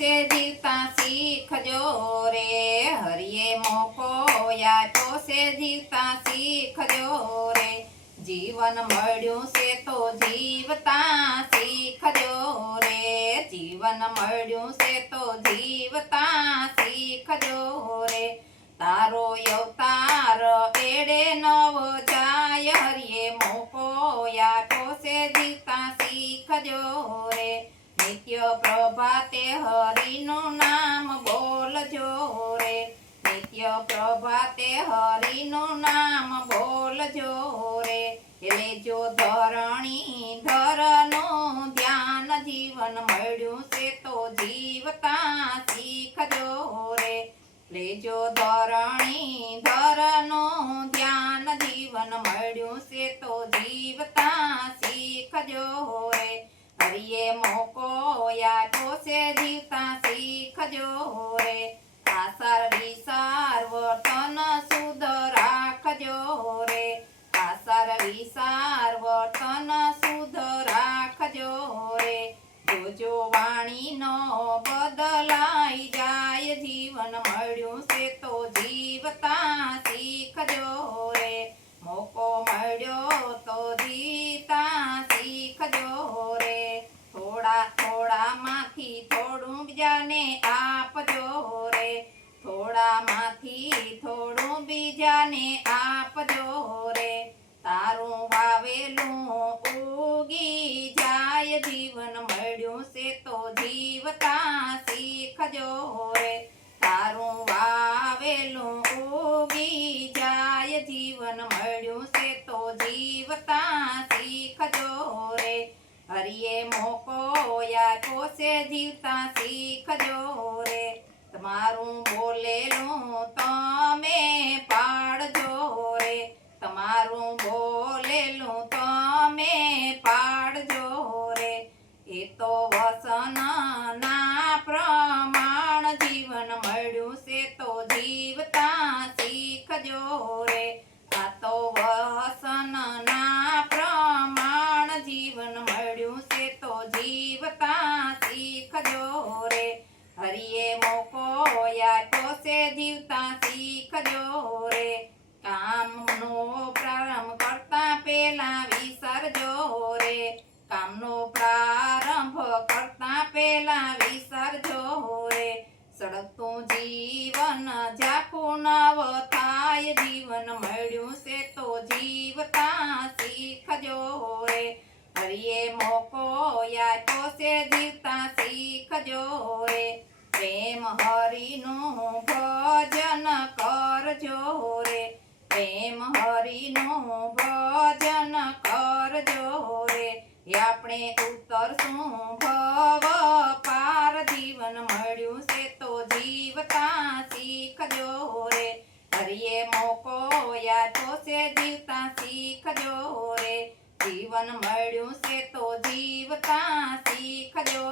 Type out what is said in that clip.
છે જીવતા શીખજો રે, હરિએ મોકો આપ્યો છે જીવતા શીખજો રે, જીવન મળ્યું છે તો જીવતા શીખજો રે, જીવન મળ્યું છે તો જીવતા શીખજો રે, તારો અવતાર એડે નવો જાય, હરિએ મોકો આપ્યો છે જીવતા શીખજો રે, નિત્ય પ્રભાતે હરિનું નામ બોલજો રે, નિત્ય પ્રભાતે હરિનું નામ બોલજો રે, લેજો ધરણી ધરનું ધ્યાન, જીવન મળ્યું છે તો જીવતા શીખજો રે, લેજો ધરણી ધરનું ધ્યાન, જીવન મળ્યું છે તો જીવતા શીખજો રે, હરિએ મોકો આપ્યો છે જીવતા શીખજો રે, આસાર વિસાર વર્તન શુદ્ધ રાખજો રે, આસાર વિસાર વર્તન શુદ્ધ રાખજો રે, જોજો વાણીનો બદલાઈ જાય, જીવન મળ્યું છે તો જીવતા શીખજો રે, મોકો મળ્યો તો જીવતા શીખજો રે, થોડા થોડામાંથી થોડું બીજાને આપજો રે, થોડામાંથી થોડું બીજાને આપજો રે, તારું વાવેલું ઉગી જાય, જીવન મળ્યું છે તો જીવતા શીખજો રે, તારું વાવેલું ઉગી જાય, જીવન મળ્યું છે તો જીવતા શીખજો રે, હરિએ મોકો આપ્યો છે જીવતા શીખજો રે, તમારું બોલેલું તમે પાડજો રે, તમારું બોલેલું તમે પાડજો રે, એ તો વસન ના પ્રમાણ, જીવન મળ્યું છે તો જીવતા શીખજો રે, આ તો વસન ના પ્રમાણ, જીવન મળ્યું છે તો જીવતા શીખજો રે, હરિએ મોકો આપ્યો છે જીવતા શીખજો રે, કામનો પ્રારંભ કરતા પેલા વિસરજો રે, કામનો પ્રારંભ કરતા પેલા વિસરજો રે, સળગતું જીવન ઝાખું નવ થાય, જીવન મળ્યું છે તો જીવતા શીખજો રે, હરિએ મોકો આપ્યો છે જીવતા શીખજો રે, પ્રેમ હરિનું ભજન કરજો રે, પ્રેમ હરિનું ભજન કરજો રે, આપણે ઉતરશું ભવ પાર, જીવન મળ્યું છે તો જીવતા શીખજો રે, હરિએ મોકો આપ્યો છે જીવતા શીખજો રે, જીવન મળ્યું છે તો જીવતા શીખજો